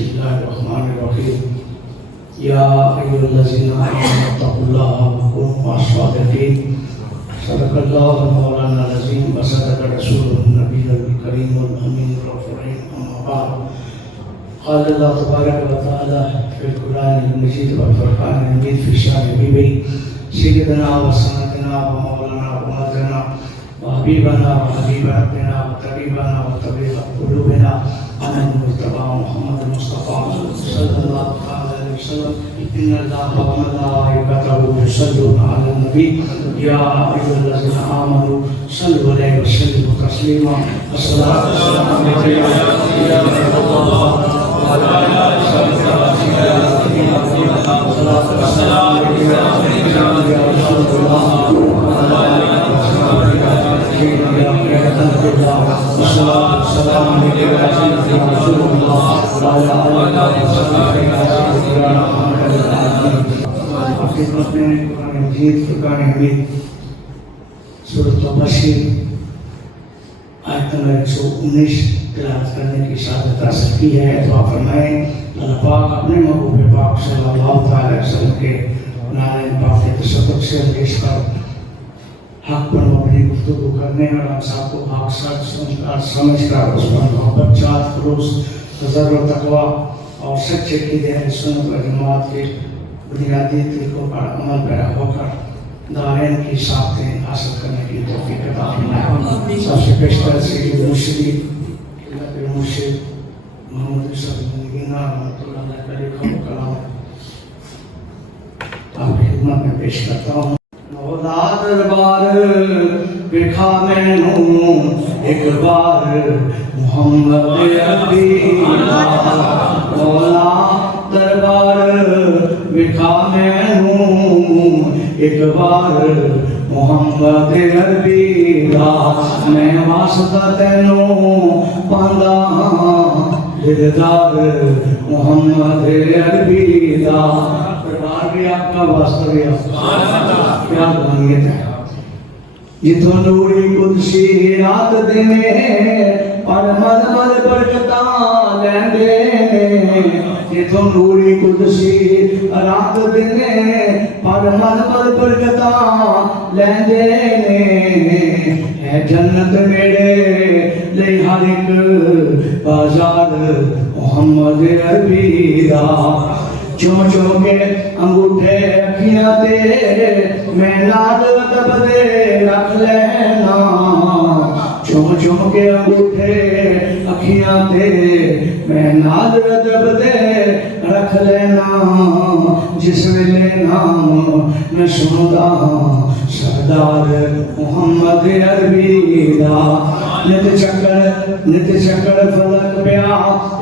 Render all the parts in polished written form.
الله الرحمن الرحيم يا أيها الذين آمنوا اتقوا الله وكونوا مع الصادقين صدق الله مولانا العظيم وصدق رسوله النبي الكريم والأمين الرفيع أما بعد قال الله تبارك وتعالى في القرآن المجيد والفرقان المجيد في شأن حبيبه سيدنا وسندنا ومولانا ومولانا وحبيبنا وحبيب ربنا وطبيبنا وطبيب قلوبنا أن المجتبى محمد المصطفى صلى الله عليه وسلم إن الله وملائكته يصلون على النبي يا أيها الذين آمنوا صلوا عليه وسلموا تسليما الصلاة والسلام عليك يا رسول الله وعلى آله الصلاة والسلام عليك يا رسول الله وعلى آله الصلاة والسلام عليك يا رسول الله وعلى خدمت میں قرآن مجید فرقان حمید سورۃ البشر آیت نمبر 119 تلاوت کرنے کی سعادت حاصل کی ہے. دعا فرمائیں اللہ پاک اپنے محبوب پاک صلی اللہ تعالی وسلم کے نعرہ پاک کے تصدق سے پیش کر حق پر مبنی گفتگو کرنے اور ہم سب کو حق سچ سمجھ کر اس پر محبت چاہت خلوص تذر و تقوی اور سچے کی دین سنت و جماعت کے بنیادی طریقوں پر عمل پیرا ہو کر دارین کی سعادتیں حاصل کرنے کی توفیق عطا فرمائے. سب سے پیشتر سید مرشدی مرشد محمد یوسف نگینا رحمۃ اللہ علیہ کا لکھا ہوا کلام آپ کی خدمت میں پیش کرتا ہوں. مولا دربار بکھا میں ہوں ایک بار محمد عربی مولا دربار بکھا میں ہوں ایک بار محمد عربی دا میں واسطہ تینوں پاندا دیدار محمد عربی دا. دربار بھی آپ کا واسطہ بھی کیا بنیت ہے جتوں نوری قدسی رات دینے پر مد مد برکتاں لیندے جتوں نوری قدسی رات دینے پر مد مد برکتاں لیندے ہے جنت میرے لئی ہر ایک بازار محمد عربی دا. چون چون کے انگوٹھے اکھیاں تے میں نال دب دے رکھ لینا چون چون کے انگوٹھے اکھیاں تے میں نال دب دے رکھ لینا جس ویلے نام میں سندا سردار محمد عربی دا. نت چکر فلک پیا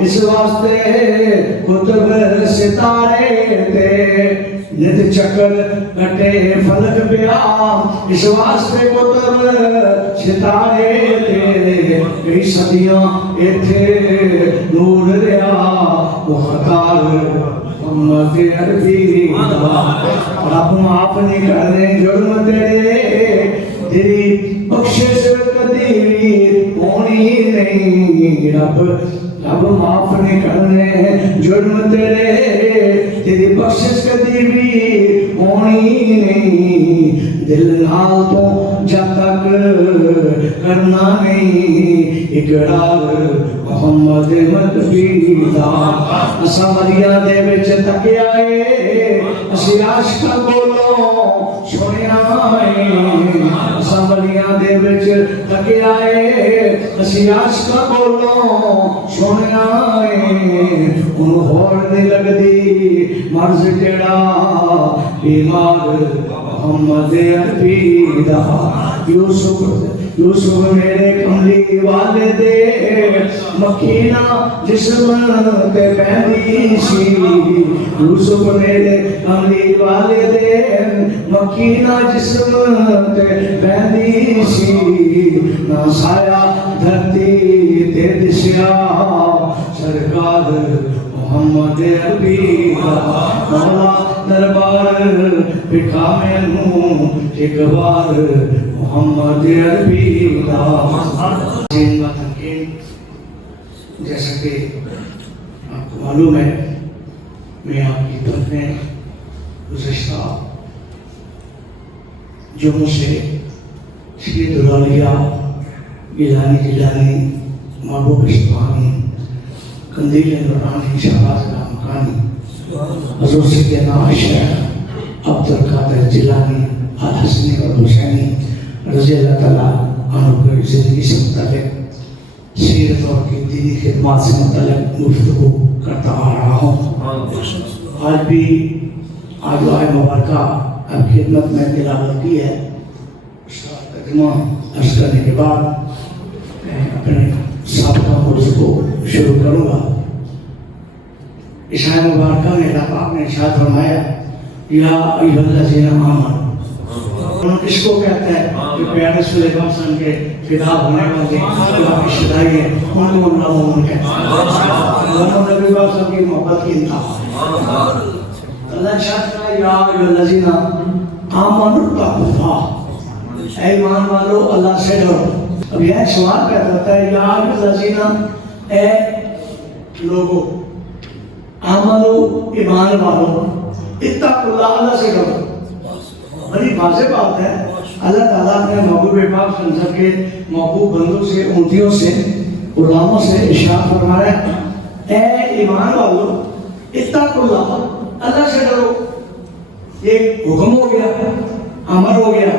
اس واسطے کتب ستارے تے نت چکر کٹے فلک پیا اس واسطے کتب ستارے تے کئی صدیاں ایتھے نور رہا وہ خطار محمد عربی دا. رب معاف نہیں کرنے جرم تیرے تیری بخشش کدی ہونی نہیں. رب معاف نہیں کرنے جرم تیرے تیری بخشش کدی بھی ہونی نہیں. دل نال تو جب تک کرنا نہیں اقرار محمد عربی دا. اساں مریا دے وچ تکیا اے اسی عاشقاں کولوں سنیا اے اساں مریا دے وچ تکیا اے اسی عاشقاں کولوں سنیا اے اون ہور نہیں لگدی مرض جڑا بیمار محمد عربی دا. یوسف میرے کملی والے دے مکینہ جسم تے پہنی سی. یوسف میرے کملی والے دے مکینہ جسم تے پہنی سی. نہ سایہ دھرتی تے دسیا سرکار محمد عربی دا. مولا دربار بکھا میں ہوں ایک بار محمد عربی دا. جیسا کہ آپ کو معلوم ہے میں آپ کی طرف میں گزشتہ جمعوں سے سید الاولیاء گیلانی جیلانی محبوب سبحانی قندیل نورانی شہباز مکانی حضور سیدنا شیخ عبد القادر جیلانی الحسنی اور حسینی رضی اللہ تعالیٰ عنہ کی زندگی سے متعلق سیرت اور کی دینی خدمات سے متعلق گفتگو کرتا آ رہا ہوں. آج بھی آج آئے مبارکہ اب خدمت میں تلاوت کی ہے. اس کا ترجمہ عرض کرنے کے بعد میں اپنے سابقہ موضوع کو شروع کروں گا. اس آئے مبارکہ میں اللہ پاک نے ارشاد فرمایا یا ایھا الذین آمنوا. کس کو کہتے ہیں جو پیارے رسول اللہ صلی اللہ علیہ وسلم کے فدا ہونے والے اللہ کی شدائی ہے ان کو اللہ مومن کہتے ہیں. محمد نبی صلی اللہ علیہ وسلم کی محبت کی انتہا. اللہ شاہد ہے یا ایھا الذین آمنوا اتقوا اللہ. اے ایمان والو اللہ سے ڈرو. اب یہ سوال پیدا ہوتا ہے یا ایھا الذین اے لوگوں آمنوا ایمان والو اتقوا اللہ اللہ سے ڈرو. بڑی واضح بات ہے. اللہ تعالیٰ نے محبوب پاک صلی اللہ علیہ وسلم کے محبوب بندوں سے امتیوں سے غلاموں سے ارشاد فرمایا اے ایمان والو اتقوا اللہ اللہ سے ڈرو. ایک حکم ہو گیا امر ہو گیا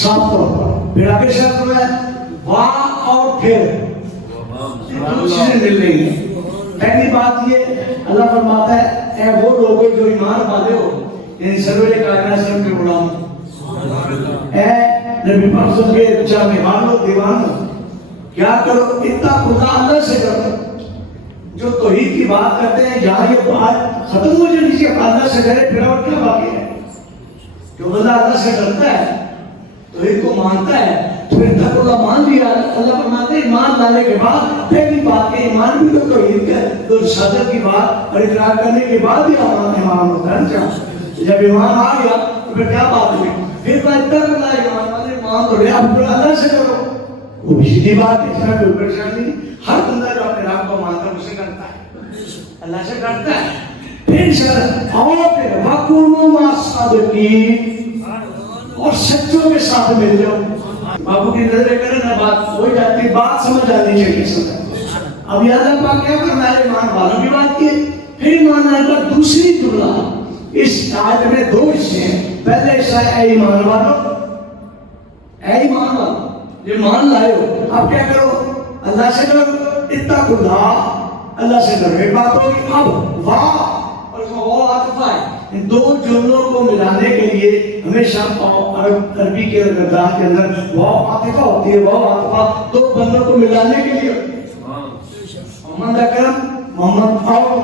صاف طور پر. پھر آگے شرط میں واہ اور پھر دو چیزیں مل رہی ہیں. پہلی بات یہ اللہ فرماتا ہے اے وہ لوگوں جو ایمان والے ہو یعنی سرور کائنات سب کے غلام اے نبی پاک صلی اللہ علیہ وسلم کے چاہنے والوں دیوانوں کیا کرو اتقوا اللہ اللہ سے ڈرو. جو توحید کی بات کرتے ہیں جہاں یہ بات ختم ہو جانی چاہیے اللہ سے ڈرے پھر اور کیا باقی ہے. جو بندہ اللہ سے ڈرتا ہے توحید کو مانتا ہے تو پھر اتقوا اللہ مان لیا. اللہ فرماتے ہیں ایمان لانے کے بعد پہلی بات ہے ایمان بھی تو توحید کا تو صدر کی بات اور اقرار کرنے کے بعد ہی ایمان ہوتا ہے. جب ایمان آ گیا تو پھر کیا بات ہوئی پھر میں اتقوا اللہ ایمان والے ایمان تو لے اب اللہ سے کرو. وہ بھی سیدھی بات ہے اس میں کوئی پریشانی نہیں. ہر بندہ جو اپنے رب کو مانتا ہے اسے کرتا ہے اللہ سے کرتا ہے. پھر شرط اور پھر وَكُونُوا مَعَ الصَّادِقِينَ اور سچوں کے ساتھ مل جاؤ. بابو کی نظریں کریں نا بات ہو جاتی ہے بات سمجھ آنی چاہیے سمجھ. اب یاد اللہ کیا کرنا ہے ایمان والوں کی بات کی پھر ایمان لانے پر دوسری جملہ اس آیت میں دو حصے ہیں. پہلے حصہ ہے اے ایمان والو اے ایمان والو جو ایمان لائے ہو اب کیا کرو اللہ سے ڈرو اتقوا اللہ اللہ سے ڈرو. ایک بات ہوگی اب واہ اور اس میں واہ عاطفہ ہے. دو جملوں کو ملانے کے لیے ہمیشہ عربی کے کردار کے اندر واہ عاطفہ ہوتی ہے. واہ عاطفہ دو بندوں کو ملانے کے لیے محمد اکرم محمد اور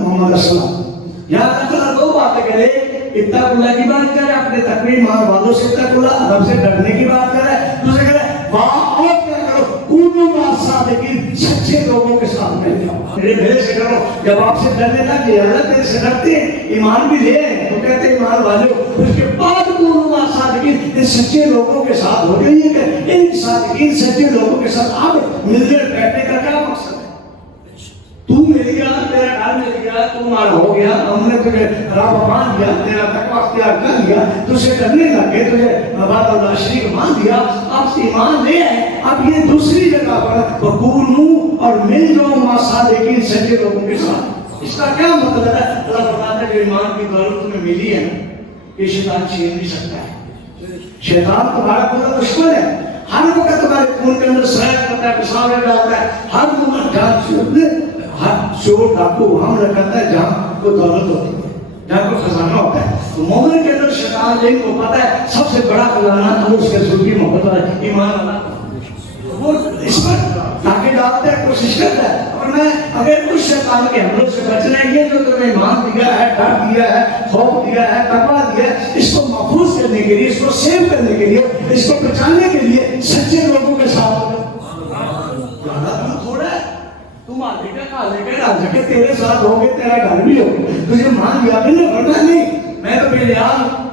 محمد اسلام یہاں اللہ دو باتیں کرے اتقوا اللہ کی بات کرے اپنے تقوی ایمان والوں سے اتقوا اللہ رب سے ڈرنے کی بات کرے. دوسرے کرے واہ اور کیا کرو کونوا مع الصادقین سچے لوگوں کے ساتھ مل جاؤ. میرے سے کرو. جب آپ سے ڈرنے لگے اللہ تیرے سے ڈرتے ہیں ایمان بھی لے تو کہتے ہیں ایمان والے ہو اس کے بعد کونوا مع الصادقین ان سچے لوگوں کے ساتھ ہو گئی ہے کہ ان صادقین سچے لوگوں کے ساتھ اب ملنے بیٹھنے کا کیا مقصد ہے. تو مل گیا تیرا ڈر مل گیا تو مارا ہو گیا ہم نے تجھے رب مان دیا تیرا تقویٰ اختیار کر لیا تجھے کرنے لگے تجھے بات اللہ شریک مان دیا اب ایمان لے آئے. اب یہ دوسری جگہ پر وَكُونُوا اور مل جاؤ مع الصادقین سچے لوگوں کے ساتھ. اس کا کیا مطلب ہے اللہ فرماتا ہے جو ایمان کی دولت تمہیں ملی ہے یہ شیطان چھین نہیں سکتا ہے. شیطان تمہارا پورا دشمن ہے. ہر وقت تمہارے خون کے اندر سیر کرتا ہے پیشاب ڈالتا ہے ہر وقت جان ہر چور ڈاکو حملہ کرتا ہے جہاں کوئی دولت ہوتی ہے جہاں کوئی خزانہ ہوتا ہے. تو مومن کے اندر شیطان لیکن کو پتا ہے سب سے بڑا خزانہ اللہ اس کے رسول کی محبت والا ایمان والا وہ اس پر تاکہ ڈالتا ہے کوشش کرتا ہے. اور میں اگر اس شیطان کے حملوں سے بچنا ہے یہ جو تمہیں ایمان دیا ہے ڈر دیا ہے خوف دیا ہے تقویٰ دیا ہے اس کو محفوظ کرنے کے لیے اس کو سیو کرنے کے لیے اس کو بچانے کے لیے سچے لوگوں کے ساتھ تم آدھے کا کھا لے کر آ سکے تیرے ساتھ ہوگے تیرا گھر بھی ہوگا تجھے مان دیا بھی نہیں بڑھنا نہیں میں تو بے لیال ہوں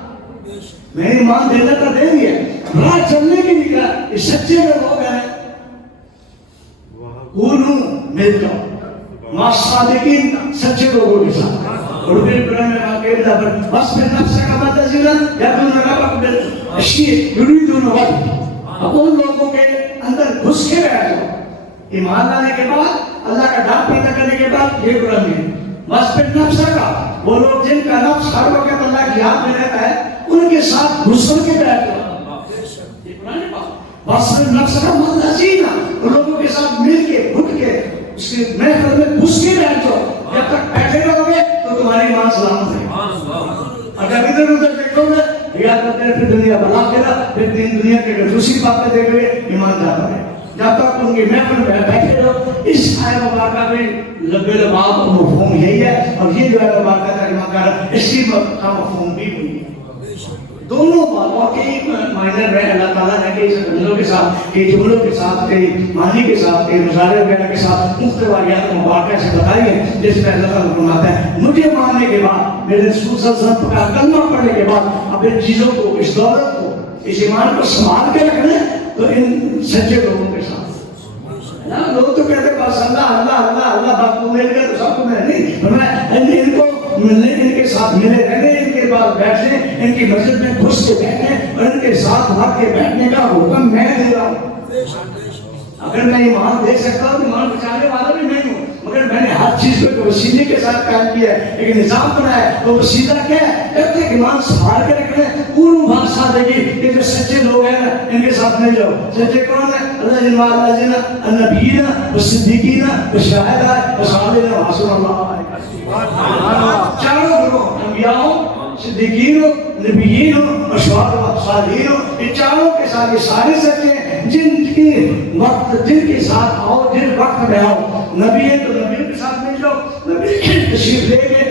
میں نے مان دینا تو دے دیا راہ چلنے کی نہیں کہا یہ سچے لوگ ہیں کونوا مل جاؤ مع الصادقین سچے لوگوں کے ساتھ. اور پھر قرآن میں واقعہ پر بس پھر نفس کا متزلہ یا دون ربک بالشیء یریدون وجہ. اب ان لوگوں کے اندر گھس کے رہ جاؤ ایمان لانے کے بعد اللہ کا ڈر پیدا کرنے کے بعد. یہ قرآن میں بس پھر نفس کا وہ لوگ جن کا نفس ہر وقت اللہ کی یاد میں رہتا ہے ان کے ساتھ گھس کے بیٹھ جاؤ. بس پھر نفس کا متزلہ ان لوگوں کے ساتھ مل کے گھٹ کے اس کے محفل میں گھس کے بیٹھ جاؤ. جب تک بیٹھے رہو گے تو تمہاری ایمان سلامت ہے. اگر ادھر ادھر دیکھو گے یاد کرتے ہیں پھر دنیا بلا کے پھر دنیا کے دوسری باتیں دیکھ گے ایمان جاتا ہے. جب تک ان کے محفل میں بیٹھے رہو. اس آیت مبارکہ میں لب لباب کا مفہوم یہی ہے اور یہ جو ہے مبارکہ ترجمہ کر اسی کا مفہوم بھی وہی ہے. دونوں باتوں کے معنی میں اللہ تعالیٰ نے کئی جملوں کے ساتھ کئی جملوں کے ساتھ کئی معنی کے ساتھ کئی مظاہرے وغیرہ کے ساتھ مختلف واقعات مبارکہ سے بتائی ہے. جس میں اللہ تعالیٰ فرماتا ہے مجھے ماننے کے بعد میرے رسول صلی اللہ علیہ وسلم کا کلمہ پڑھنے کے بعد اب ان چیزوں کو اس دولت کو اس ایمان کو سنبھال کے رکھنا تو ان سچے لوگوں کے ساتھ. لوگ تو کہتے ہیں بس اللہ اللہ اللہ اللہ بات کو مل گئے تو سب کو میں نہیں ان کو ملنے ان کے ساتھ ملے رہنے ان کے بعد بیٹھنے ان کی مسجد میں گھس کے بیٹھنے اور ان کے ساتھ بھاگ کے بیٹھنے کا حکم میں دے رہا ہوں. اگر میں ایمان دے سکتا ہوں ایمان بچانے والا بھی نہیں ہوں مگر میں نے ہر چیز کو وسیلے کے ساتھ قائم کیا ہے. ایک نظام بنایا ہے وہ وسیلہ کیا ہے جب تک ایمان سنبھال کے رکھنا ہے پورا بات ساتھ دے گی. یہ جو سچے لوگ ہیں نا ان کے ساتھ مل جاؤ. سچے کون ہیں؟ الذین النبیین والصدیقین والشہداء والصالحین وحسن اللہ. چاروں گروہ انبیاء صدیقین نبیین اور شہداء و صالحین یہ چاروں کے ساتھ یہ سارے سچے ہیں. جن کے ساتھ آؤ جن وقت میں آؤ نبی ہے تو نبی کے ساتھ مل جاؤ. نبی تشریف لے کے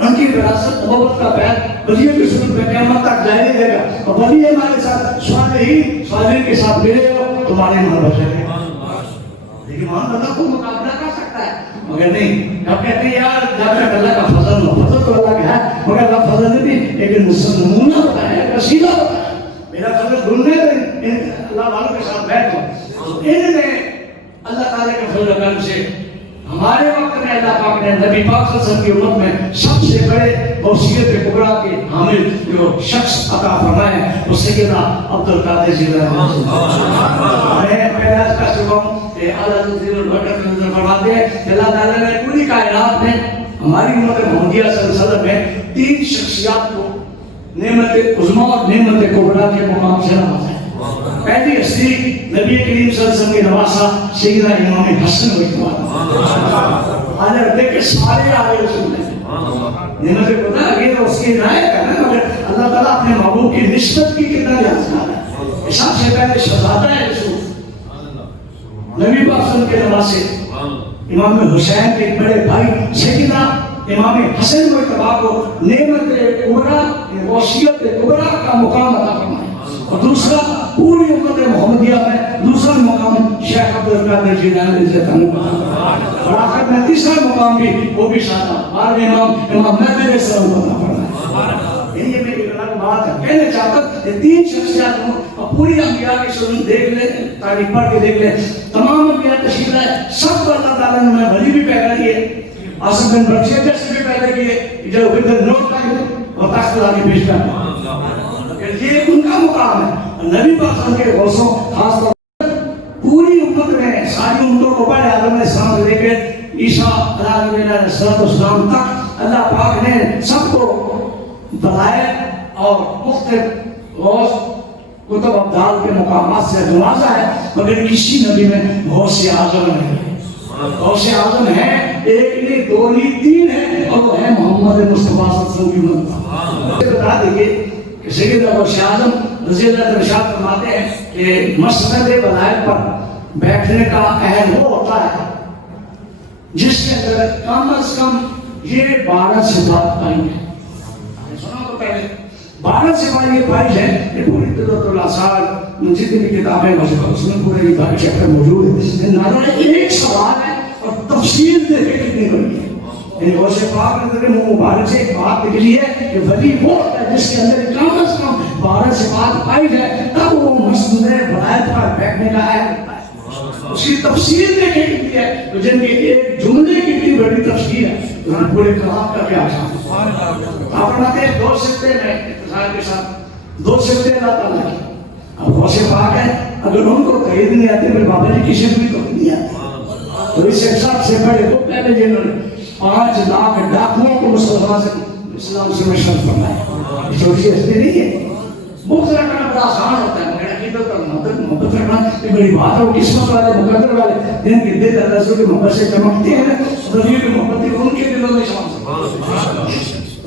ان کی وراثت نبوت کا بیان ولیوں کی صورت میں قیامت تک جاری رہے گا. اور ولی ہمارے ساتھ صالحین کے ساتھ ملے ہو تمہارے ایمان بچے گا. لیکن ایمان اللہ کو مقابلہ کر سکتا ہے مگر نہیں. اب کہتے ہیں یار جب تک اللہ کا فضل ہو فضل تو اللہ کا ہے مگر اللہ فضل نے بھی ایک نمونہ بتایا ہے وسیلہ بتایا. میرا فضل ڈھونڈنے میں اللہ والوں کے ساتھ بیٹھو. ان نے اللہ تعالیٰ کے فضل کرم سے ہمارے وقت میں اللہ پاک نے نبی پاک صلی اللہ علیہ وسلم کی امت میں سب سے بڑے وصیت کبریٰ کے حامل جو شخص عطا فرمائے ہیں وہ سیدنا عبدالقادر جیلانی. میں پہلا کا شکم کہ اعلیٰ تفسیر البقر کے اندر فرماتے ہیں کہ اللہ تعالیٰ نے پوری کائنات میں ہماری امت محمدیہ صلی اللہ علیہ وسلم میں 3 شخصیات کو نعمت عظمیٰ اور نعمت کبریٰ کے مقام سے نوازا ہے. پہلی ہستی نبی کریم صلی اللہ علیہ وسلم کے نواسا سیدنا امام حسن و اکبر. آج دیکھ کے سارے آگے رسول ہیں نعمت کبریٰ اگر اس کی عنایت ہے نا مگر اللہ تعالیٰ اپنے محبوب کی نسبت کی کتنا لحاظ کر رہا ہے. سب سے پہلے شہزادہ ہے رسول نبی پاک صلی اللہ علیہ وسلم کے نواسے امام حسین کے ایک بڑے بھائی سیدنا امام حسن و اکبر کو نعمت کبریٰ وصیت کبریٰ کا مقام عطا فرمایا. اور دوسرا پوری امت محمدیہ میں دوسرا مقام شیخ عبدالقادر جیلانی رضی اللہ عنہ. اور آخر میں تیسرا مقام بھی وہ بھی سادہ بار امام مہدی علیہ السلام کو عطا فرمایا. یہ میری الگ بات ہے. کہنے چاہتا یہ 3 شخصیات ہوں اور پوری انبیاء کی سنت دیکھ لیں تاریخ پڑھ کے دیکھ لیں. تمام انبیاء تشریف لائے سب کو اللہ تعالیٰ نے ولی بھی پیدا کیے. آصف بن برقیہ جیسے بھی پیدا کیے جو پھر نوٹ کا اور تخت لا کے پیش کرنا یہ ان کا مقام ہے. نبی پاک صلی اللہ علیہ وسلم کے غوثوں خاص طور پر پوری امت میں ساری امتوں کو بڑے عالم علیہ السلام سے لے کر عیسیٰ علیہ السلام تک اللہ پاک نے سب کو بلائے اور مختلف غوث کتب ابدال کے مقامات سے نوازا ہے مگر کسی نبی میں غوث اعظم نہیں ہے. غوث اعظم ہے ایک نہیں 2 نہیں 3 ہے اور وہ ہے محمد مصطفیٰ صلی اللہ علیہ وسلم. بتا دیجیے سیدنا غوث اعظم رضی اللہ عنہ ارشاد فرماتے ہیں کہ مسند ولایت پر بیٹھنے کا اہل وہ ہوتا ہے جس کے اندر کم از کم یہ 12 صفات پائی ہیں. سنا تو پہلے 12 صفات یہ پائی ہیں. یہ پوری قدرت الاثار جتنی کتابیں اس میں پورے 12 چیپٹر موجود ہیں. نظر ایک سوال ہے اور تفصیل دیکھیں کتنی بڑی ہے. غوث پاک نے منہ مبارک سے ایک بات نکلی ہے کہ ولی وہ ہے جس کے اندر کم از کم 12 صفات پائی جائے تب وہ مسند ولایت پر بیٹھنے کا اہل ہوتا ہے. اس کی تفسیر دیکھیں کتنی ہے تو جن کی ایک جملے کی کتنی بڑی تفسیر ہے. پورے کلام کا کیا شان ہے. آپ فرماتے ہیں دو سکتے میں اتصال کے ساتھ دو سکتے اللہ تعالیٰ کی. اب غوث پاک ہے, اگر ان کو قید نہیں آتے پھر بابا جی کی شکل بھی تو نہیں آتی. تو اس سے سب سے بڑے وہ پہلے جنہوں نے 5 لاکھ ڈاکوؤں کو مسلمان سے اسلام سے مشرف فرمایا. چھوٹی ہستی نہیں ہے. بغض رکھنا بڑا آسان ہوتا ہے مگر عقیدت اور محبت رکھنا یہ بڑی بات ہے. قسمت والے مقدر والے جن کے دل اللہ رسول کی محبت سے چمکتے ہیں نبی کی محبت کی ان کے دلوں میں شامل.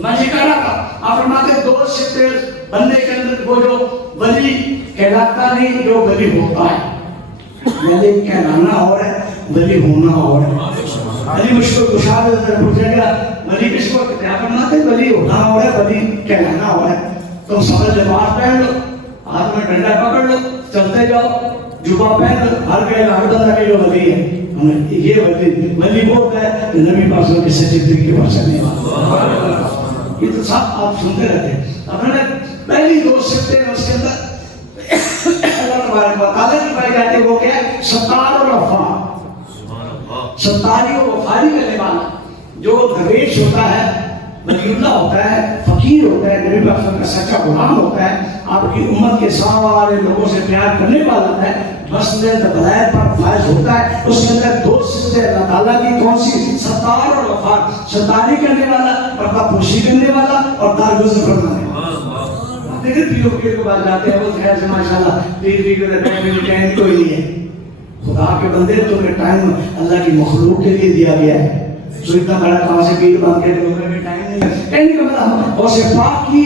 میں یہ کہہ رہا تھا آپ فرماتے 2 سکتے بندے کے اندر وہ جو ولی کہلاتا نہیں جو ولی ہوتا ہے. ولی کہلانا اور ہے ولی ہونا اور ہے. ولی مشکل کشاد اندر پوچھا گیا ولی کس کو کہتے ہیں. آپ فرماتے ولی ہونا اور ہے ولی کہلانا اور ہے. تم سمجھ لباس پہن لو, ہاتھ میں ڈنڈا پکڑ لو, چلتے جاؤ, جبہ پہن لو, ہر کہے ہر بندہ کہ جو ولی ہے. یہ ولی وہ ہوتا ہے کہ نبی پاک صلی اللہ علیہ وسلم کی سچی دل کی بات کرنے والا. یہ تو سب آپ سنتے رہتے ہیں. اب میں نے پہلی 2 سکتے ہیں اس کے اندر اللہ تبارک و تعالیٰ کی پائی جاتی ہے. وہ کیا ہے؟ ستار و وفا. ستاری و وفاری کرنے والا جو درویش ہوتا ہے, ولی اللہ ہوتا ہے, فقیر ہوتا ہے, نبی پاک صلی اللہ علیہ وسلم کا سچا غلام ہوتا ہے, آپ کی امت کے سارے لوگوں سے پیار کرنے والا ہوتا ہے, مسند بلائے پر فائز ہوتا ہے. اس کے اندر 2 سکتے اللہ تعالیٰ کی کون سی؟ ستار اور وفا. ستاری کرنے والا, پردہ پوشی کرنے والا اور دارگزر فرمانے والا. دیکھیں پیو کے بعد جاتے ہیں وہ خیر سے ماشاءاللہ پیر کے ٹائم کوئی نہیں ہے. خدا کے بندے تمہیں ٹائم اللہ کی مخلوق کے لیے دیا گیا ہے. تو اتنا بڑا کہاں سے پیر بن کے لوگوں میں ٹائم نہیں ہے. کہنے کا مطلب غوث پاک کی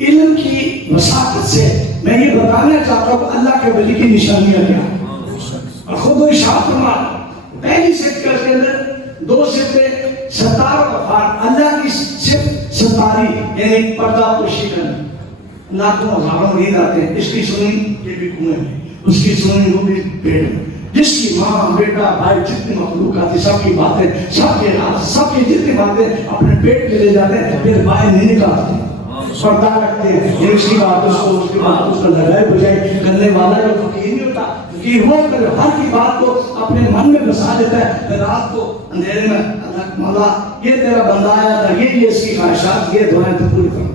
علم کی وساطت سے میں یہ بتانا چاہتا ہوں کہ اللہ کے ولی کی نشانیاں کیا ہیں. اور خود وہ ارشاد فرما پہلی سکتے کے اندر 2 سکتے ستار و وفار. اللہ کی صرف ستاری یعنی پردہ پوشی کرنا. لاکھوں ہزاروں نیند آتے ہیں, اس کی سنی یہ بھی کنویں میں, اس کی سنی وہ بھی پیڑ میں. جس کی ماں بیٹا بھائی جتنی مخلوق آتی سب کی باتیں, سب کے راز, سب کی جتنی باتیں اپنے پیٹ میں لے جاتے ہیں, پھر باہر نہیں نکالتے, پردہ رکھتے ہیں. اس کی بات اس کو, اس کی بات اس کو لگائے بجائے کرنے والا جو فقیر نہیں ہوتا کہ وہ ہر کی بات کو اپنے من میں بسا لیتا ہے. رات کو اندھیرے میں اللہ مولا یہ تیرا بندہ آیا تھا, یہ اس کی خواہشات, یہ دعائیں تو پوری کرو.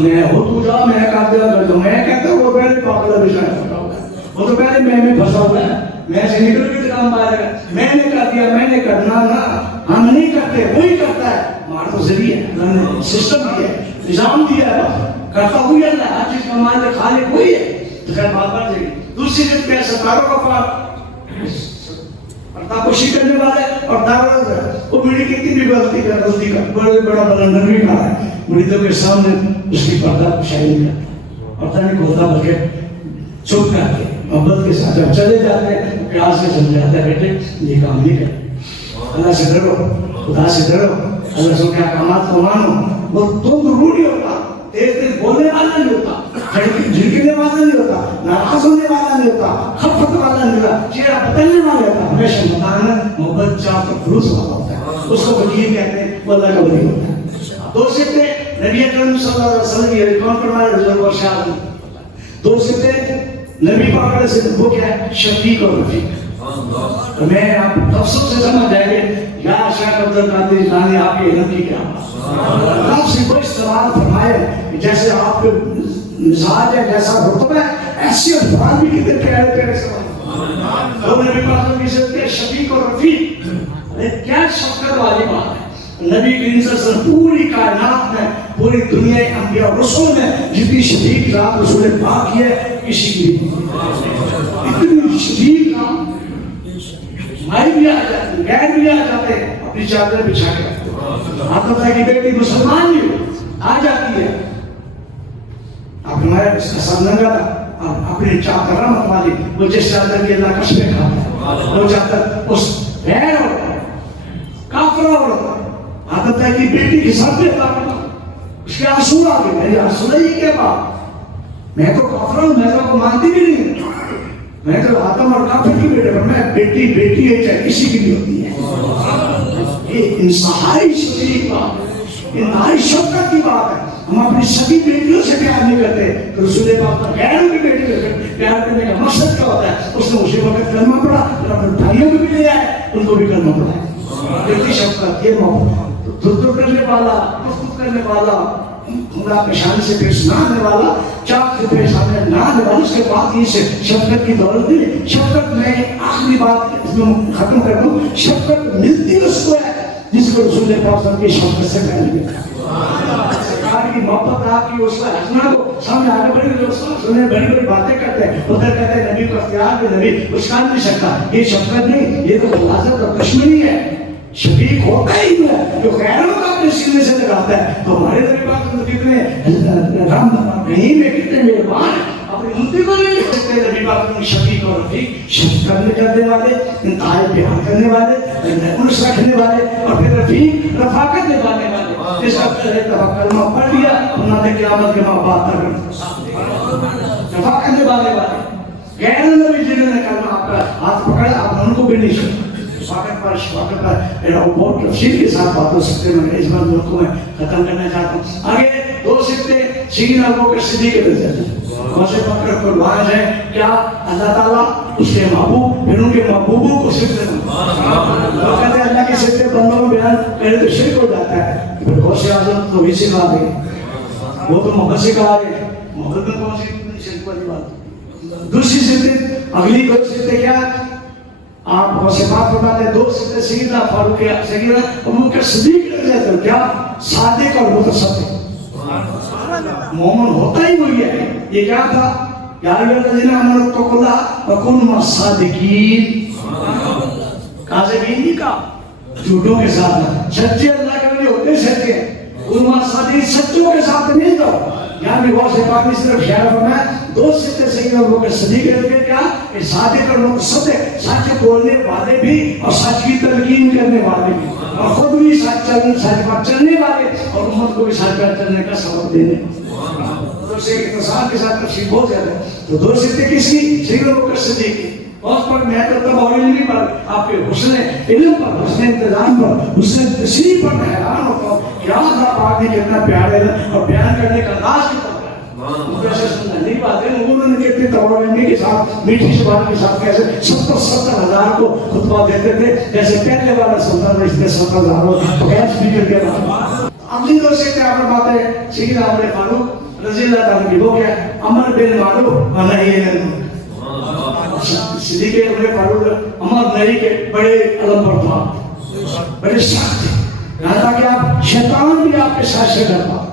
میں ہو تو جا, میں کہا دیا کر دوں. میں کہتا ہوں وہ پہلے پاگل ابھی شاید پھٹا ہوا ہے, وہ تو پہلے میں پھنسا ہوا ہے, میں سے نکل کے کام پائے گا. میں نے کر دیا, میں نے کرنا نا, ہم نہیں کرتے, وہی کرتا ہے. مار تو ذریعہ ہے, اللہ نے سسٹم دیا ہے, نظام دیا ہے, کرتا ہوئی اللہ, ہر چیز کا مالک خالق وہی ہے. تو خیر بات بڑھ جائے گی. دوسری جب کیا ستاروں کا پار پردہ پوشی کرنے والے اور دارالعلوم وہ میری کتنی بھی غلطی کر بڑا بلندر بھی کھا ہے. مریدوں کے سامنے اس کی پردہ پوشائی نہیں کرتا, پردہ نہیں کھولتا بلکہ چپ کر کے محبت کے ساتھ جب چلے جاتے ہیں پیار سے سمجھاتا ہے بیٹے یہ کام نہیں کرے, اللہ سے ڈرو, خدا سے ڈرو, اللہ سے کیا احکامات کو مانو. وہ تم ضرور نہیں ہوتا, تیز تیز بولنے والا نہیں ہوتا, جھڑکنے والا نہیں ہوتا, ناراض ہونے والا نہیں ہوتا, خفت والا نہیں ہوتا, چہرہ بدلنے والا ہوتا, ہمیشہ مطالعہ محبت چاہت اور خلوص والا ہوتا ہے. اس کو وکیل کہتے ہیں, وہ اللہ کا ولی ہوتا ہے. 2 سکتے نبی اکرم صلی اللہ علیہ وسلم یہ کون فرمایا رضوان اور شاہ. 2 سکتے نبی پاک علیہ السلام وہ کیا ہے؟ شفیق اور رفیق. تو میں آپ تفصیل سے سمجھ جائیں گے یا شیخ عبد القادر جیلانی آپ کے علم کی کیا بات. آپ سے کوئی سوال فرمائے جیسے آپ کے مزاج ہے, جیسا رتبہ ہے, ایسی الفاظ بھی کتنے پیارے پیارے سوال. تو نبی پاک کی عزت کے شفیق اور رفیق, کیا شفقت والی بات ہے. نبی کریم صلی اللہ علیہ وسلم پوری کائنات میں, پوری دنیا انبیاء اور رسول میں جتنی شفیق ذات رسول پاک کی ہے کسی کی اتنی شفیق ذات. مائی بھی آ جاتے, غیر بھی آ جاتے, اپنی چادر بچھا کے آتا ہے کہ بیٹی مسلمان ہی آ جاتی ہے. آپ ہمارے اس کا سامنے کا اپنی چادر رحمت والی, وہ جس چادر کی اللہ کش میں کھاتا ہے وہ چادر اس غیر اور کافر اور عادت ہے کہ بیٹی کے ساتھ دیتا ہے, اس کے آنسو آ گئے, میرے آنسو نہیں کے بعد میں تو کافر ہوں, میں تو مانتی بھی نہیں, میں تو آدم اور کافر کی بیٹے, پر میں بیٹی بیٹی ہے چاہے کسی کی بھی ہوتی ہے. یہ انتہائی شفیق بات, انتہائی شفقت کی بات ہے. ہم اپنی سبھی بیٹیوں سے پیار نہیں کرتے, تو رسول پاک کا غیروں کی بیٹی سے پیار کرنے کا مقصد کیا ہوتا ہے؟ اس نے اسی وقت کلمہ پڑھا, پھر اپنے بھائیوں کو بھی لے آئے, ان کو بھی کلمہ پڑھا. اتنی شفقت، یہ محبت، دھر کرنے والا، گفتگو کرنے والا، خدا کے شان سے پیش نہ آنے والا، چاک سے پیش آنے نہ آنے والا، اس کے بعد یہ شفقت کی دولت دی. شفقت میں آخری بات اس میں ختم کر دوں، شفقت ملتی اس کو ہے جس کو رسول پاک صلی اللہ علیہ وسلم کی شفقت سے پہلے ملتا. سرکار کی محبت آپ کی اس کا حسنہ کو سامنے آگے بڑھے جو سنے بڑی بڑی باتیں کرتے ہیں، ادھر کہتے ہیں نبی کو اختیار بھی نبی اس کا نہیں سکتا. یہ شفقت نہیں، یہ تو غلاظت اور دشمنی ہے. شفیق ہوتا ہی ہے جو غیروں کا اپنے سینے سے لگاتا ہے. تو ہمارے نبی پاک تو کتنے رحم رحیم ہے، کتنے مہربان ہیں، اپنی امتی کو نہیں لکھ سکتے. نبی پاک شفیق اور رفیق، شفقت کرنے والے، انتہائی پیار کرنے والے، انس رکھنے والے، اور پھر رفیق رفاقت نبھانے والے. جس کا کلمہ پڑھ لیا انہوں نے قیامت کے ماں بات کر رفاقت نبھانے والے. غیر نبی جنہوں نے کلمہ آپ کا ہاتھ پکڑا، آپ ان کو بھی نہیں سکتے. شفاقت پر میرا بہت تفصیل کے ساتھ بات ہو سکتے ہیں. میں اس بات کو میں ختم کرنا چاہتا ہوں. آگے دو سکتے سیدنا ابوبکر صدیق رضی اللہ عنہ واسے پکڑ کر باز ہے کیا اللہ تعالیٰ اس کے محبوب پھر ان کے محبوبوں کو سکتے ہیں. کہتے ہیں اللہ کے سکتے بندوں کو بیان کرے تو شرک ہو جاتا ہے. پھر غوث اعظم تو بھی سکھا دے، وہ تو محبت سکھا دے. محبت میں کون سی شرک والی بات. دوسری سکتے اگلی دو سکتے کیا آپ غوث پاک فرماتے ہیں دو سکتے سیدنا فاروق سیدنا ابوبکر صدیق رضی اللہ عنہ کیا صادق اور متصدق. مومن ہوتا ہی وہی ہے. یہ کیا تھا یا ایھا الذین آمنوا اتقوا اللہ وکونوا مع الصادقین. کاذبین نہیں کہا، جھوٹوں کے ساتھ. سچے اللہ کے لیے ہوتے سچے ہیں، کونوا مع الصادقین، سچوں کے ساتھ نہیں دو. یہاں بھی غوث پاک نے صرف اشارہ فرمایا دو سکتے سیدنا ابوبکر صدیق رضی اللہ عنہ کیا کہ صادق اور متصدق، سچ بولنے والے بھی اور سچ کی تلقین کرنے والے بھی، اور خود بھی سچ پر چلنے والے اور امت کو بھی سچ پر چلنے کا سبق دینے. تو سے اختصار کے ساتھ تفصیل بہت زیادہ ہے. تو دو سکتے کس کی؟ سیدنا ابوبکر صدیق کی. بہت پر میں کرتا ہوں علمی پر، آپ کے حسن علم پر، حسن انتظام پر، حسن تشریح پر میں حیران ہوتا ہوں کہ آج آپ آدمی کتنا پیارے اور بیان کرنے کا انداز کتنا پیارا. مجھے ایسا سننا نہیں پاتے انہوں نے کتنے طور علمی کے ساتھ میٹھی زبان کے ساتھ کیسے 70,000 کو خطبہ دیتے تھے جیسے پہلے والا سلطان اس نے 70,000 کو گیس اسپیکر کے بعد. اگلی دو سے کیا پر بات ہے سیدنا عمر فاروق رضی اللہ تعالیٰ کی. وہ کیا امر بالمعروف و نہی عن المنکر. صدیق عمر فاروق امر نہی کے بڑے علم پر تھا، بڑے سخت تھے. یہاں تھا کہ آپ شیطان بھی آپ کے ساتھ سے ڈرتا.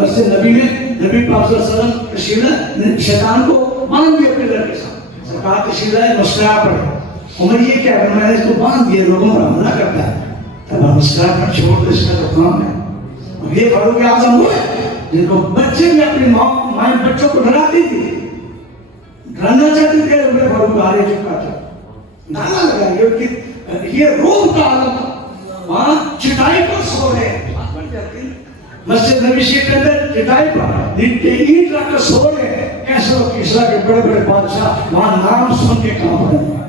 مسجد نبی میں نبی پاک صلی اللہ علیہ وسلم تشریف شیطان کو باندھ دیا اپنے در کے ساتھ. سرکار تشریف لائے مسکرا پڑے. عمر یہ کیا اگر میں نے اس کو باندھ دیا لوگوں پر حملہ کرتا ہے تب ہم مسکرا پڑ چھوڑ دے، اس کا تو کام ہے. اور یہ فاروق اعظم ہوئے جن کو بچے میں اپنی مائیں بچوں کو ڈراتی تھی، ڈرانا چاہتی تھے. عمر فاروق آرے چکا تھا، نالا لگا یہ روح کا عالم تھا. وہاں چٹائی پر سو رہے مسجد نبی شریف کے اندر چٹائی پر اینٹ رکھ کر سو رہے ہیں. کیسے وہ کسرا کے بڑے بڑے بادشاہ وہاں نام سن کے کام رہے ہیں.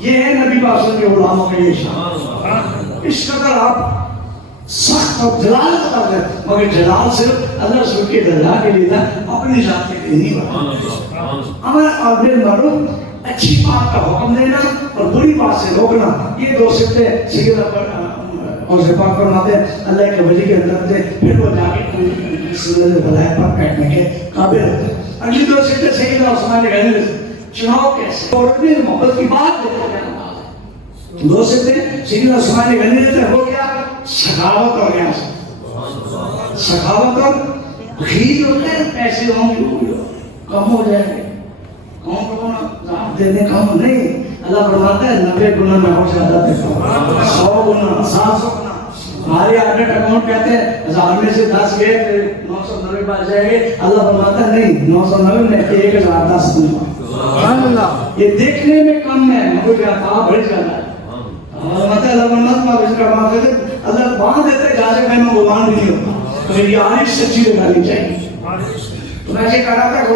یہ ہے نبی پاک صلی اللہ علیہ وسلم کے غلاموں کے لیے شان. اس قدر آپ سخت اور جلال کرتے ہیں، مگر جلال صرف اللہ رسول کے رضا کے لیے تھا، اپنی ذات کے لیے نہیں بنا. امر اور بالمعروف، اچھی بات کا حکم دینا اور بری بات سے روکنا، یہ دو سکتے سیدنا اور سے پاک فرماتے ہیں اللہ کے ولی کے اندر تھے. پھر وہ جا کے سلسلے بلائے پر بیٹھنے کے قابل ہوتے. اگلی دو سکتے سیدنا عثمان غنی چناؤ کیسے اور اپنی محبت کی بات دیتے ہیں. دو سکتے سیدنا عثمان غنی دیتے ہو گیا سخاوت اور گیا سخاوت اور بخیل ہوتے ہیں. پیسے ہوں گے کم ہو جائیں گے، قوم کو ضعف دینے کا نہیں. اللہ فرماتا ہے 90 گنا میں اور زیادہ دیتا ہوں، 100 گنا 700 گنا. ہمارے آڈٹ اکاؤنٹ کہتے ہیں 1000 میں سے 10 گئے 990 بچ جائیں گے. اللہ فرماتا ہے نہیں، 990 میں 1010 گنا. یہ دیکھنے میں کم ہے مگر عطا بڑھ جاتا ہے. فرماتا ہے اللہ فرماتا ہے اس کا معنی ہے اللہ باندھ دیتے جا سے میں گمان بھی نہیں ہوتا. تو یہ آج سچی لگانی چاہیے. تو میں یہ کہہ رہا تھا کہ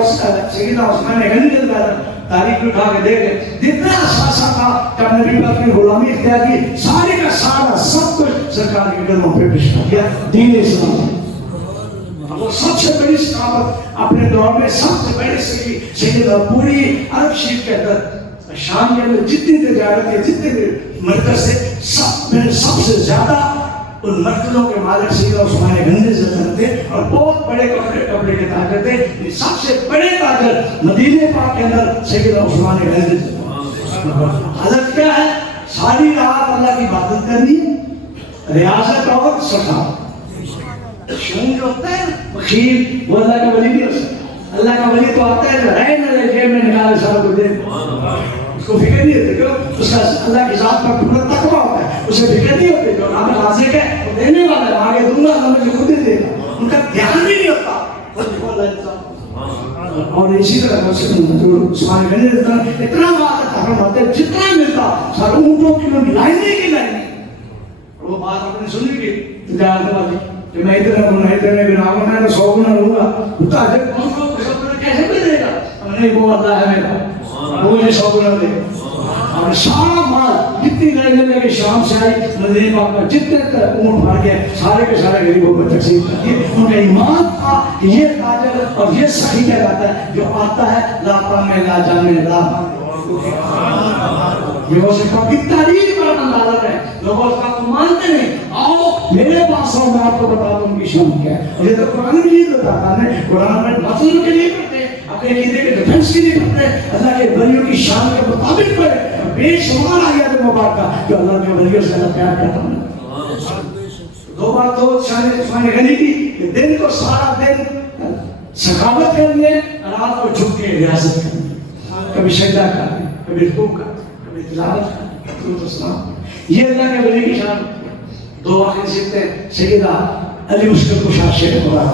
سیدنا عثمان غنی دل کا تاریخ اٹھا کے دیکھ لیں جتنا اثاثہ تھا جب نبی پاک نے غلامی اختیار کی سارے کا سارا سب کچھ سرکار کے قدموں پہ پیش کر دیا. دین اسلام وہ سب سے بڑی ثقافت اپنے دور میں سب سے بڑے سیدنا پوری عرب شریف کے اندر شام کے اندر جتنی تجارت ہے جتنے مرکز سے میرے سب سے زیادہ ان مرکزوں کے مالک سیدنا عثمان غنی زدن تھے اور بہت بڑے کپڑے کے تاجر تھے. سب سے بڑے تاجر مدینے پاک کے اندر سیدنا عثمان غنی زدن. حضرت کیا ہے؟ ساری رات اللہ کی عبادت کرنی، ریاضت اور سخاوت. شون جو ہوتا ہے بخیل وہ اللہ کا ولی نہیں ہو سکتا. اللہ کا ولی تو آتا ہے جو رہے نہ رہے جیب میں نکالے سارا کو دے، اس کو فکر نہیں ہوتی. کیوں؟ اس کا اللہ کی ذات پر پورا تقویٰ ہوتا ہے، اسے فکر نہیں ہوتی جو نام رازق ہے وہ دینے والا ہے، آگے دوں گا اللہ مجھے خود ہی دے گا. ان کا دھیان بھی نہیں ہوتا. اور اسی طرح عثمان غنی اتنا بات فرماتے جتنا ملتا سارے اونٹوں کی لائنیں کی لائنیں. وہ بات آپ نے سنی کہ تجارت والی کہ میں اتنا گناہ اتنے گناہ میں 100 گنا لوں گا، تاجر کون کو کیسے ملے گا؟ نہیں وہ اللہ ہے میرا، وہ مجھے 100 گنا دے گا. اور شام مال جتنی لائنیں لے کے شام سے آئی مدینے پاک میں جتنے اونٹ بھر گئے سارے کے سارے غریبوں کو تقسیم کر دیے. ان کا ایمان تھا کہ یہ تاجر اور یہ سخی کہلاتا ہے جو آتا ہے لا پامے لا جانے لا یہ وہ سکھا کی تعریف پر اندازہ ہے. لوگ اس کا کو مانتے نہیں. آؤ میرے پاس ہو میں آپ کو بتا دوں ان کی شان کیا ہے. یہ تو قرآن مجید بتاتا ہے. قرآن میں مطلب کے لیے پڑھتے اپنے عقیدے کے ڈیفنس کے لیے پڑھتے اللہ کے ولیوں کی شان کے مطابق پڑھے. بے شمار آیات مبارکہ جو اللہ کے ولیوں سے اللہ پیار کرتا ہے. دو بات تو شان عثمان غنی کی کہ دن کو سارا دن سخاوت کرنے رات کو جھک کے ریاضت کرنے، کبھی سجدہ کرنے، کبھی رکوع کرنے، کبھی تلاوت کرنے. یہ اللہ کے ولی کی شان. دو آخر سیکھتے سیدہ علی مشکل کشا شیخ خدا.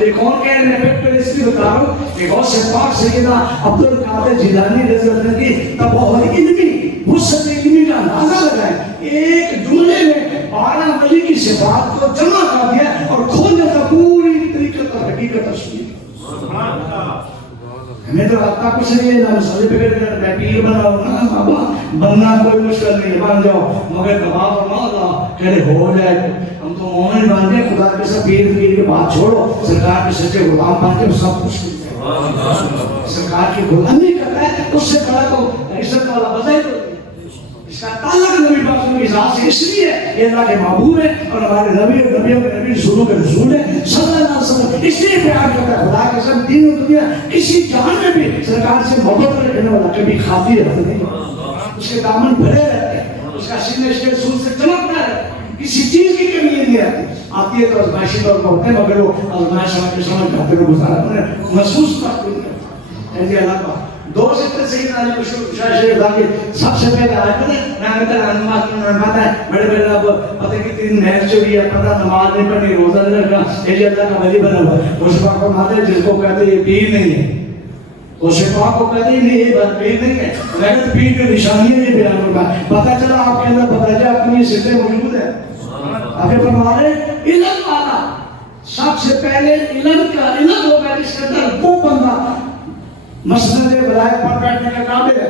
یہ کون کہہ رہے ہیں؟ پیٹ پر اس لیے بتا رہا ہوں کہ غوث پاک سیدہ عبد القادر جیلانی رضی اللہ عنہ کی تبوہر علمی وسعت علمی کا اندازہ لگائے. ایک جملے میں 12 ولی کی صفات کو جمع کر دیا اور کھول دیتا پوری طریقت اور حقیقت تصویر. ہمیں تو رابطہ کچھ نہیں ہے، نہ مسئلے پہ میں پیر بنا ہوں نا بابا بننا کوئی مشکل نہیں ہے، بن جاؤ مگر دبا فرما اللہ کہے ہو جائے. ہم تو مومن بن گئے، خدا کے سب پیر پیر کے بات چھوڑو، سرکار کے سچے غلام بن کے سب کچھ سرکار کی غلامی کر رہا ہے. اس سے بڑا تو عزت والا بتائے تو اس کا تعلق نبی پاک کی ذات سے اس لیے یہ اللہ کے محبوب ہے اور ہمارے نبی اور نبیوں کے نبی رسولوں کے رسول ہے صلی اللہ علیہ وسلم. اس لیے پیار کرتا ہے خدا کے سب دین و دنیا کسی جہان میں بھی سرکار سے محبت رکھنے والا کبھی خاطی رہتا نہیں. اس کے دامن بھرے رہتے ہیں، اس کا سینے اس کے رسول سے چمکتا ہے، کسی چیز کی کمی نہیں آتی. آتی ہے تو ازمائشی طور پر ہوتے ہیں مگر وہ ازمائش سمجھ جاتے ہیں گزارا محسوس کرتے ہیں. اللہ کا دو سے سیدنا علی مشکل کشا شیخ خدا کے سب سے پہلے آئے پتہ میں کہتا ہے نماز کی نماز ہے بڑے بڑے اب پتہ کتنی محنت چلی ہے، پتہ نماز نہیں پڑھنی، روزہ نہیں رکھنا، یہ اللہ کا ولی بنا ہوا ہے. اس پاک فرماتے ہیں جس کو کہتے ہیں یہ پیر نہیں ہے، اس پاک کو کہتے ہیں نہیں یہ بات پیر نہیں ہے، لیکن پیر کی نشانی ہے. یہ بیان ہوگا پتہ چلا آپ کے اندر پتہ چلا اپنی صفت موجود ہے. آپ فرما رہے علم والا سب سے پہلے علم کا علم ہوگا جس کے اندر وہ بندہ مسند ولایت پر بیٹھنے کا قابل ہے.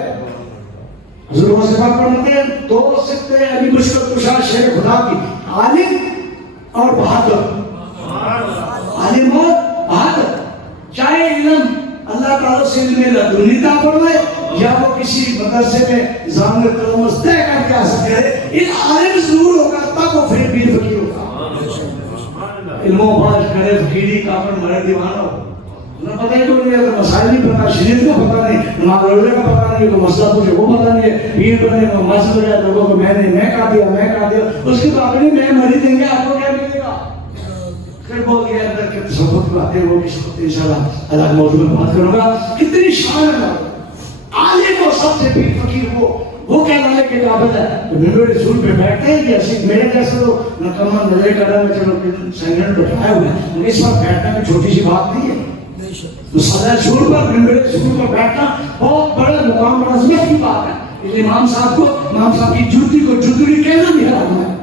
حضور سے بات کرتے ہیں دو سکتے علی مشکل کشا شیخ خدا کی عالم اور بہادر. عالم اور بہادر چاہے علم اللہ تعالیٰ سے علم لدنی عطا فرمائے یا وہ کسی مدرسے میں ضامن تلمس طے کر کے حاصل کرے، ان عالم ضرور ہوگا تب وہ پھر پیر فقیر ہوگا. علم و باز کرے فقیری کافر مرے دیوانہ ہو نہ پتہ ہی تو نہیں ہے، تو مسائل نہیں پتہ، شریعت کا پتہ نہیں، نماز روزے کا پتہ نہیں، تو مسئلہ پوچھے وہ پتہ نہیں ہے. پیر بنے کو مسئلہ ہو جائے لوگوں کو میں کہا دیا اس کی تو اپنی میں مری دیں گے، آپ کو کیا ملے گا؟ پھر بول گیا اندر کے تصوف کی باتیں وہ کس وقت انشاءاللہ اللہ موضوع میں بات کروں گا. کتنی شان ہے عالم اور سب سے پیر فقیر وہ کہلانے کے قابل ہے. تو میرے رسول پہ بیٹھتے ہیں کہ میرے جیسے تو نکما نظر قدم میں چلو سینگن بٹھائے ہوئے ہیں، اس وقت بیٹھنا میں چھوٹی سی بات نہیں ہے. تو صدر رسول پر ممبر رسول پر بیٹھنا بہت بڑا مقام اور عظمت کی بات ہے. اس لیے امام صاحب کی جوتی کو جوتری کہنا بھی حرام ہے.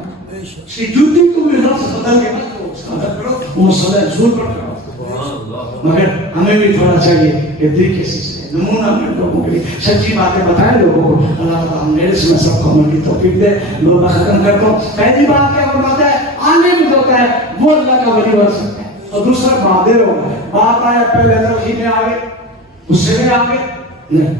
اس کی جوتی کو بھی لفظ بدل کے مت کرو، وہ صدر رسول پر کرو. مگر ہمیں بھی تھوڑا چاہیے کہ طریقے سے نمونہ میں لوگوں کے لیے سچی باتیں بتائیں لوگوں کو. اللہ تعالیٰ میرے سے میں سب کو عمل کی توفیق دے. لوگ ختم کرتا ہوں. پہلی بات کیا فرماتا ہے؟ عالم ہوتا ہے وہ اللہ کا ولی بن سکتا ہے. اور دوسرا بہادر ہوگا. بات آیا پہلے توحید میں آگے، غصے میں آگے نہیں.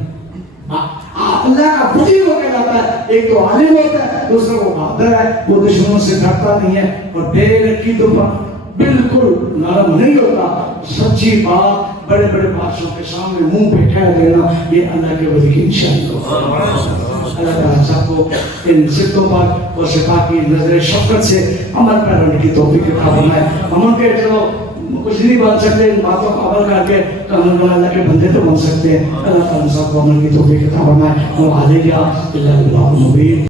اللہ کا ولی ہو کے لاتا ہے. ایک تو عالم ہوتا ہے, دوسرا وہ بہادر ہے, وہ دشمنوں سے ڈرتا نہیں ہے اور بے عقیدوں پر بالکل نرم نہیں ہوتا. سچی بات بڑے بڑے بادشاہوں کے سامنے منہ پہ کہہ دینا, یہ اللہ کے ولی کی نشانی ہوتا. اللہ تعالیٰ سب کو ان صدقوں پر اور شفا کی نظر شفقت سے عمل کرنے کی توفیق عطا فرمائے. ہم کے چلو کچھ نہیں بن سکتے, ان باتوں کو عمل کر کے اللہ کے بندے تو بن سکتے ہیں. اللہ تعالیٰ سب کو عمل کی توفیق عطا فرمائے. وہ علیہ اللہ المبین.